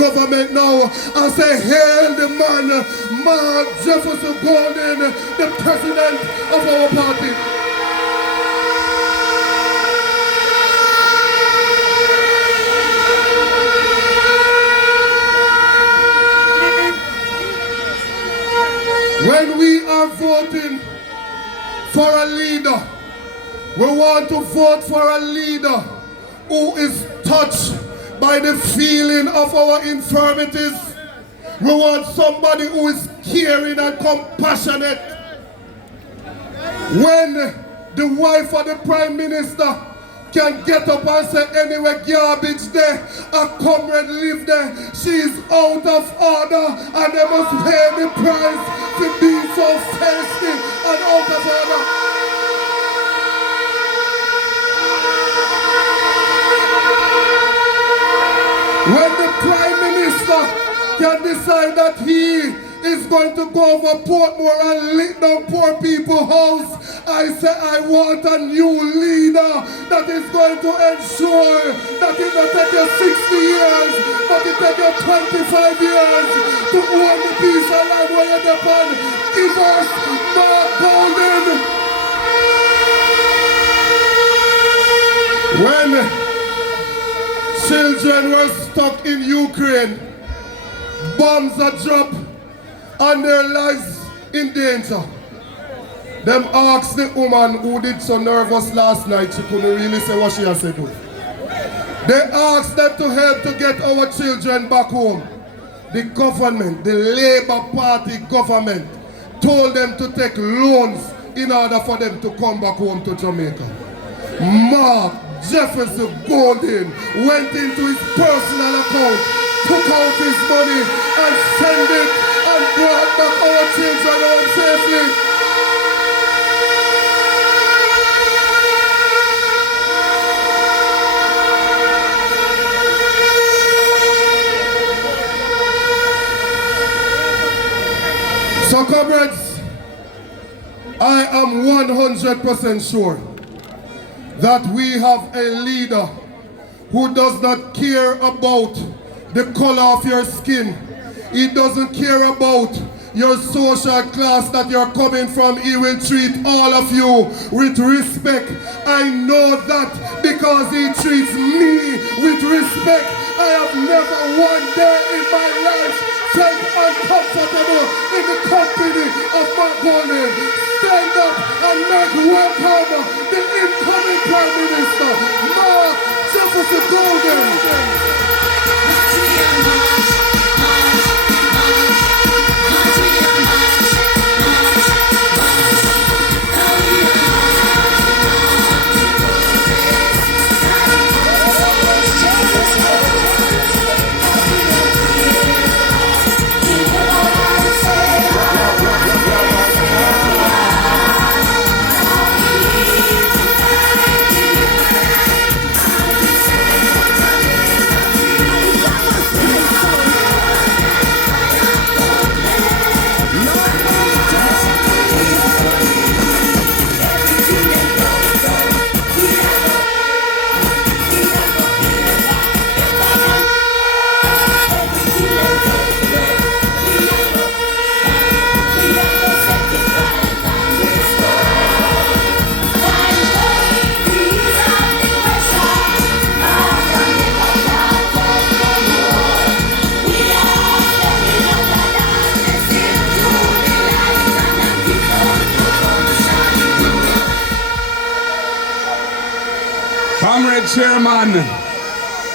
government now and say, hail the man, Mark Jefferson Golden, the president of our party. When we are voting for a leader, we want to vote for a leader who is touched by the feeling of our infirmities. We want somebody who is caring and compassionate. When the wife of the Prime Minister can get up and say, anyway, garbage there, a comrade live there, she is out of order and they must pay the price for being so thirsty and out of order. When the Prime Minister can decide that he is going to go over Portmore and lick down poor people's house, I say I want a new leader that is going to ensure that it will take you 60 years, but it take you 25 years to own the piece of land where you're upon. Give us Mark Golden. When children were stuck in Ukraine, bombs are dropped and their lives in danger. Them asked the woman who did so nervous last night, she couldn't really say what she has to do. They asked them to help to get our children back home. The government, the Labour Party government, told them to take loans in order for them to come back home to Jamaica. Mark Jefferson Golden went into his personal account, took out his money and sent it and brought back our children home safely. So comrades, I am 100% sure that we have a leader who does not care about the color of your skin. He doesn't care about your social class that you're coming from. He will treat all of you with respect. I know that because he treats me with respect. I have never one day in my life felt uncomfortable in the company of Mark Golden. Stand up and make welcome the incoming Prime Minister, Mark Jefferson Golden. Chairman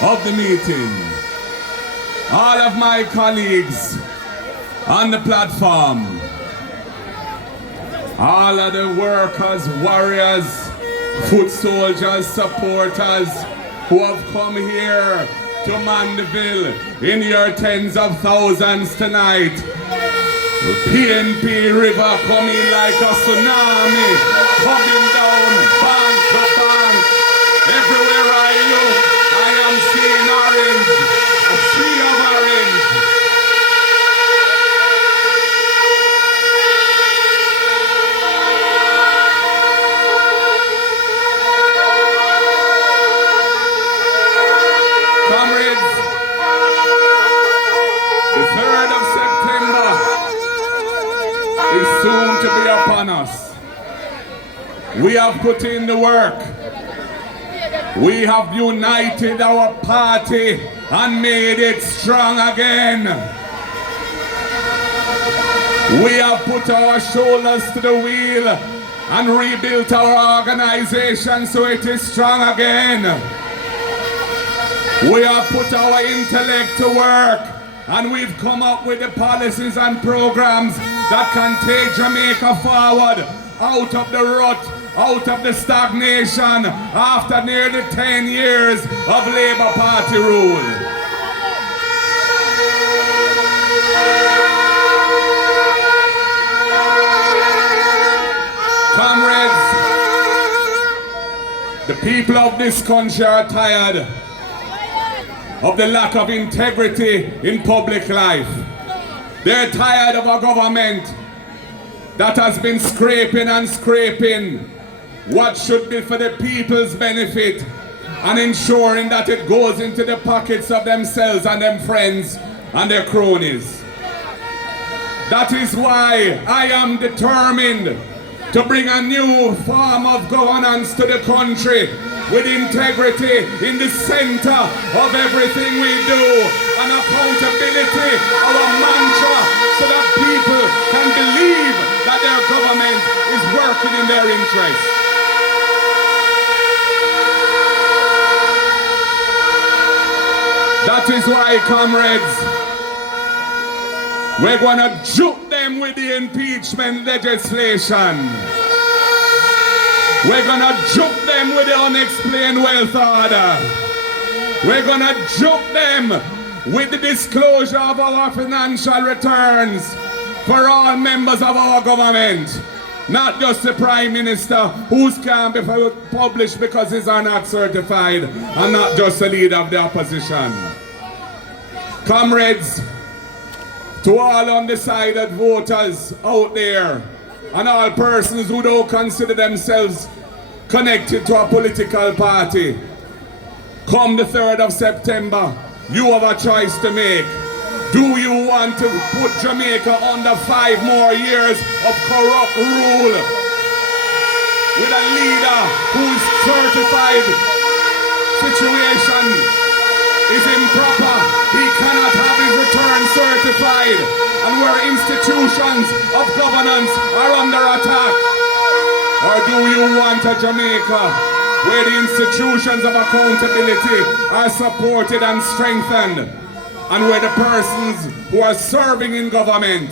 of the meeting, all of my colleagues on the platform, all of the workers, warriors, foot soldiers, supporters who have come here to Mandeville in your tens of thousands tonight. The PNP river coming like a tsunami, coming down bank to bank. Everywhere I look, I am seeing orange, a sea of orange. Comrades, We have put in the work. We have united our party and made it strong again. We have put our shoulders to the wheel and rebuilt our organization so it is strong again. We have put our intellect to work and we've come up with the policies and programs that can take Jamaica forward out of the rut, out of the stagnation after nearly 10 years of Labour Party rule. Comrades, the people of this country are tired of the lack of integrity in public life. They're tired of a government that has been scraping and scraping what should be for the people's benefit and ensuring that it goes into the pockets of themselves and their friends and their cronies. That is why I am determined to bring a new form of governance to the country with integrity in the center of everything we do and accountability, our mantra, so that people can believe that their government is working in their interest. That is why, comrades, we're going to juke them with the impeachment legislation. We're going to juke them with the unexplained wealth order. We're going to juke them with the disclosure of our financial returns for all members of our government. Not just the Prime Minister, whose can't be published because he's not certified, and not just the leader of the opposition. Comrades, to all undecided voters out there, and all persons who don't consider themselves connected to a political party, come the 3rd of September, you have a choice to make. Do you want to put Jamaica under 5 more years of corrupt rule with a leader whose certified situation is improper? He cannot have his return certified, and where institutions of governance are under attack. Or do you want a Jamaica where the institutions of accountability are supported and strengthened, and where the persons who are serving in government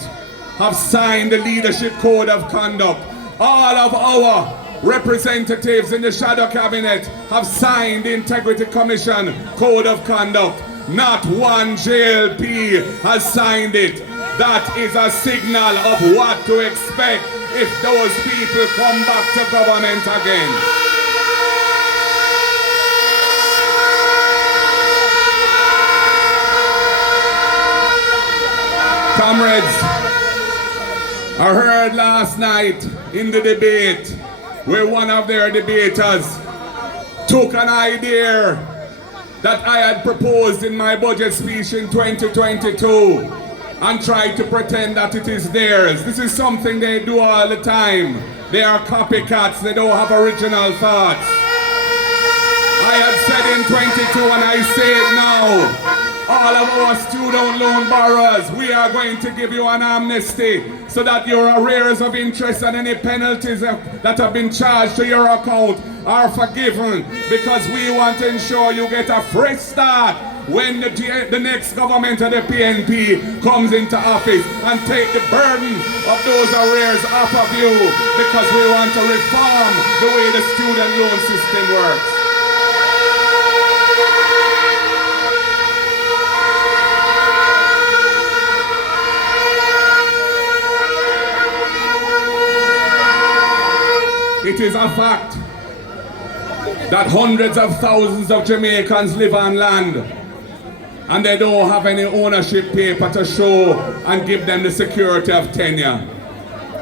have signed the leadership code of conduct? All of our representatives in the shadow cabinet have signed the Integrity Commission Code of Conduct. Not one JLP has signed it. That is a signal of what to expect if those people come back to government again. Comrades, I heard last night in the debate where one of their debaters took an idea that I had proposed in my budget speech in 2022 and tried to pretend that it is theirs. This is something they do all the time. They are copycats, they don't have original thoughts. I had said in 22 and I say it now. All of our student loan borrowers, we are going to give you an amnesty so that your arrears of interest and any penalties that have been charged to your account are forgiven, because we want to ensure you get a fresh start when the next government of the PNP comes into office, and take the burden of those arrears off of you, because we want to reform the way the student loan system works. It is a fact that hundreds of thousands of Jamaicans live on land and they don't have any ownership paper to show and give them the security of tenure.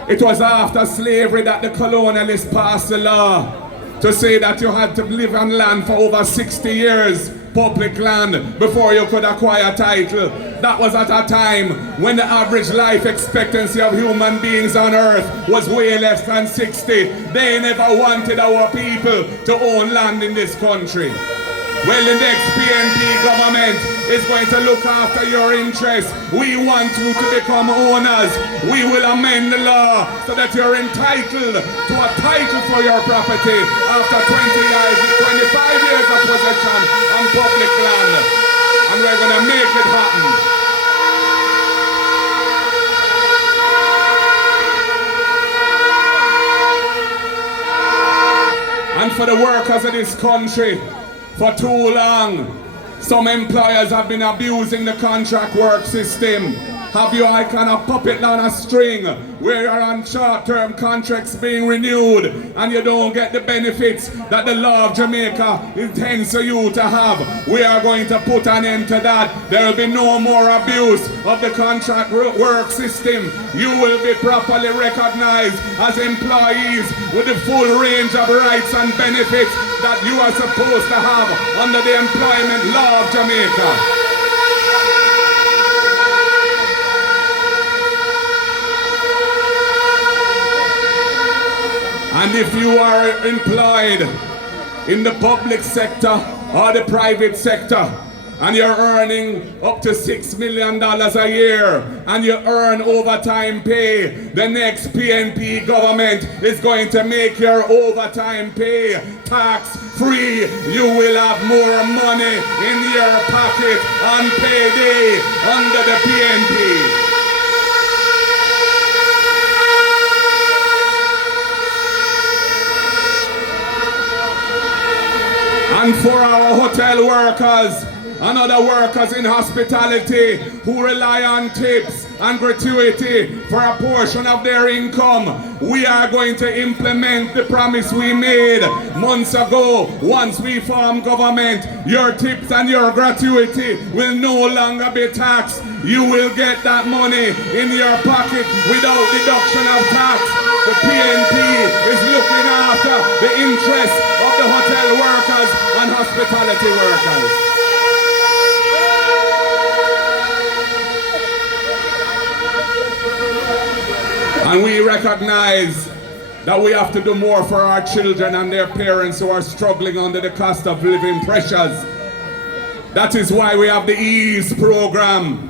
It was after slavery that the colonialists passed the law to say that you had to live on land for over 60 years public land before you could acquire title. That was at a time when the average life expectancy of human beings on earth was way less than 60. They never wanted our people to own land in this country. Well, the next PNP government is going to look after your interests. We want you to become owners. We will amend the law so that you're entitled to a title for your property after 25 years of possession on public land. And we're going to make it happen. And for the workers of this country, for too long, some employers have been abusing the contract work system. Have you a kind of puppet on a string where you're on short-term contracts being renewed and you don't get the benefits that the law of Jamaica intends for you to have? We are going to put an end to that. There will be no more abuse of the contract work system. You will be properly recognized as employees with the full range of rights and benefits that you are supposed to have under the employment law of Jamaica. And if you are employed in the public sector or the private sector, and you're earning up to $6 million a year, and you earn overtime pay, the next PNP government is going to make your overtime pay tax-free. You will have more money in your pocket on payday under the PNP. And for our hotel workers and other workers in hospitality who rely on tips and gratuity for a portion of their income, we are going to implement the promise we made months ago. Once we form government, your tips and your gratuity will no longer be taxed. You will get that money in your pocket without deduction of tax. The PNP is looking after the interests of the hotel workers and hospitality workers. And we recognize that we have to do more for our children and their parents who are struggling under the cost of living pressures. That is why we have the EASE program,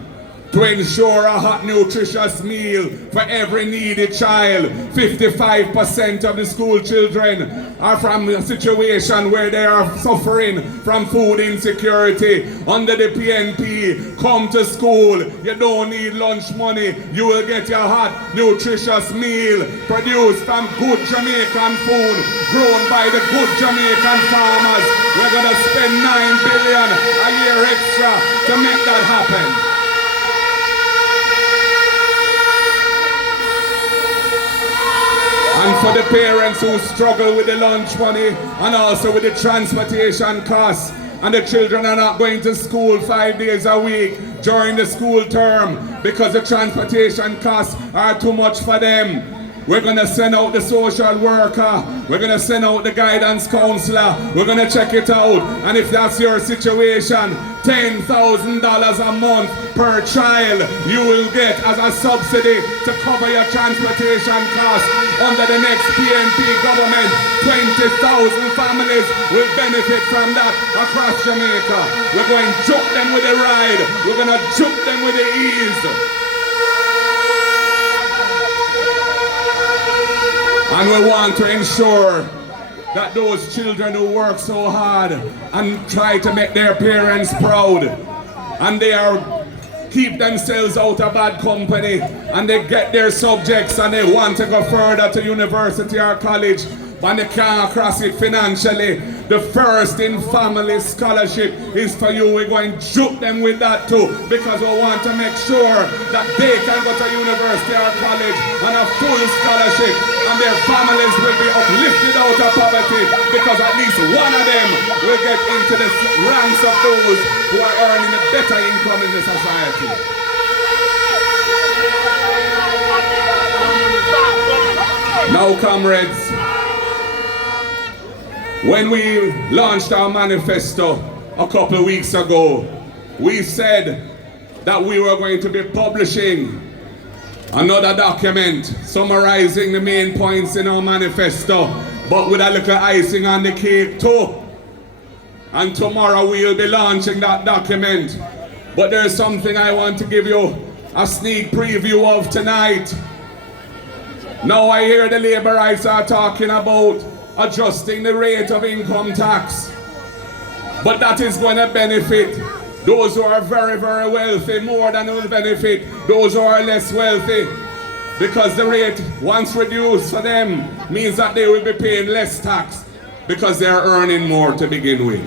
to ensure a hot, nutritious meal for every needy child. 55% of the school children are from a situation where they are suffering from food insecurity. Under the PNP, come to school. You don't need lunch money. You will get your hot, nutritious meal produced from good Jamaican food, grown by the good Jamaican farmers. We're going to spend $9 billion a year extra to make that happen. And for the parents who struggle with the lunch money and also with the transportation costs, and the children are not going to school 5 days a week during the school term because the transportation costs are too much for them, we're going to send out the social worker, we're going to send out the guidance counselor, we're going to check it out. And if that's your situation, $10,000 a month per child you will get as a subsidy to cover your transportation costs. Under the next PNP government, 20,000 families will benefit from that across Jamaica. We're going to juke them with the ride, we're going to juke them with the ease. And we want to ensure that those children who work so hard and try to make their parents proud, and they are keep themselves out of bad company, and they get their subjects and they want to go further to university or college, and they can't cross it financially, the First in Family Scholarship is for you. We're going to juke them with that too, because we want to make sure that they can go to university or college on a full scholarship, and their families will be uplifted out of poverty, because at least one of them will get into the ranks of those who are earning a better income in the society. Now, comrades, when we launched our manifesto a couple of weeks ago, we said that we were going to be publishing another document summarizing the main points in our manifesto, but with a little icing on the cake too. And tomorrow we'll be launching that document. But there's something I want to give you a sneak preview of tonight. Now I hear the laborites are talking about adjusting the rate of income tax. But that is going to benefit those who are very, very wealthy more than it will benefit those who are less wealthy. Because the rate, once reduced for them, means that they will be paying less tax because they are earning more to begin with.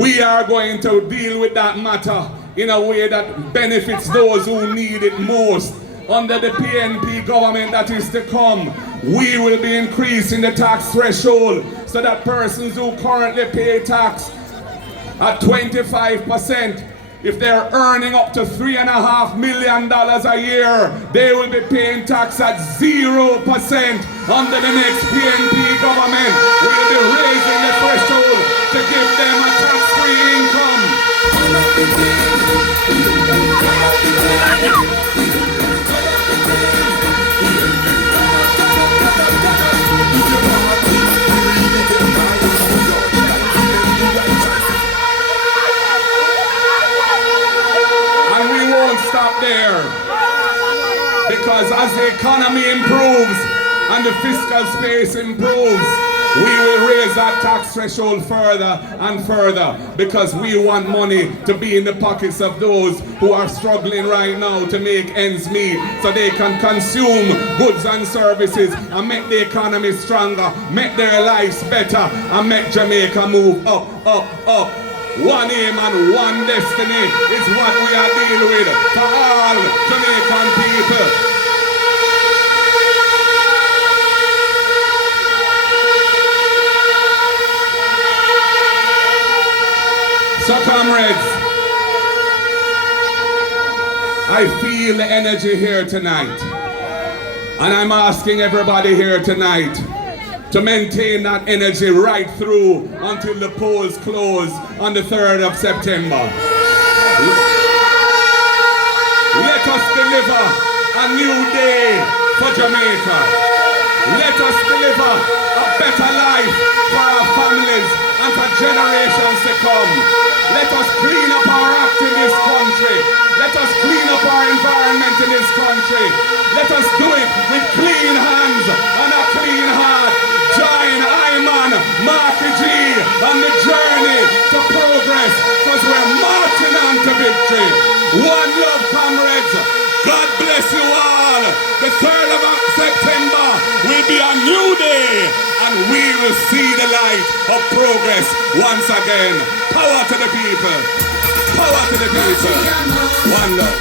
We are going to deal with that matter in a way that benefits those who need it most. Under the PNP government that is to come, we will be increasing the tax threshold so that persons who currently pay tax at 25%, if they're earning up to $3.5 million a year, they will be paying tax at 0%. Under the next PNP government, we'll be raising the threshold to give them a tax-free income. Stop there, because as the economy improves and the fiscal space improves, we will raise that tax threshold further and further, because we want money to be in the pockets of those who are struggling right now to make ends meet, so they can consume goods and services and make the economy stronger, make their lives better, and make Jamaica move up, up, up. One aim and one destiny is what we are dealing with for all Jamaican people. So comrades, I feel the energy here tonight, and I'm asking everybody here tonight to maintain that energy right through until the polls close on the 3rd of September. Let us deliver a new day for Jamaica. Let us deliver a better life for our families and for generations to come. Let us clean up our act in this country. Let us clean up our environment in this country. Let us do it with clean hands and a clean heart. Join Iman, Marky G on the journey to progress, because we're marching on to victory. One love, comrades. God bless you all. The 3rd of September will be a new day, and we will see the light of progress once again. Power to the people. Power to the people. One love.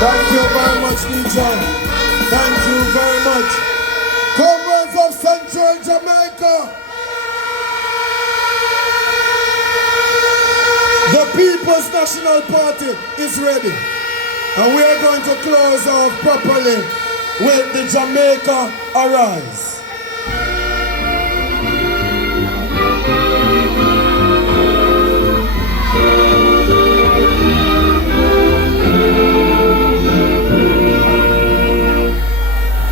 Thank you very much, DJ. Thank you very much. Comrades of Central Jamaica, the People's National Party is ready. And we are going to close off properly with the Jamaica Arise.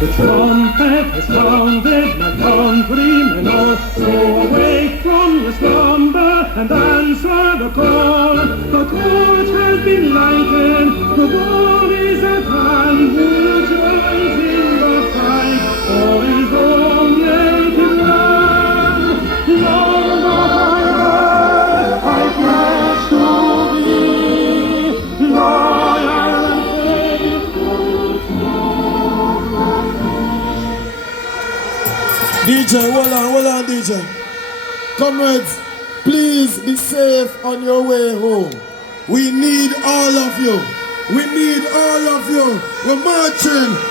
The trumpet has sounded, my countrymen all. So awake from your slumber and answer the call. The torch has been lighted, the dawn is at hand. Who joins in the fight for his own native land? Long I pledge to be loyal and faithful to you. DJ, hold on, DJ. Comrades, please be safe on your way home. We need all of you. We need all of you. We're marching.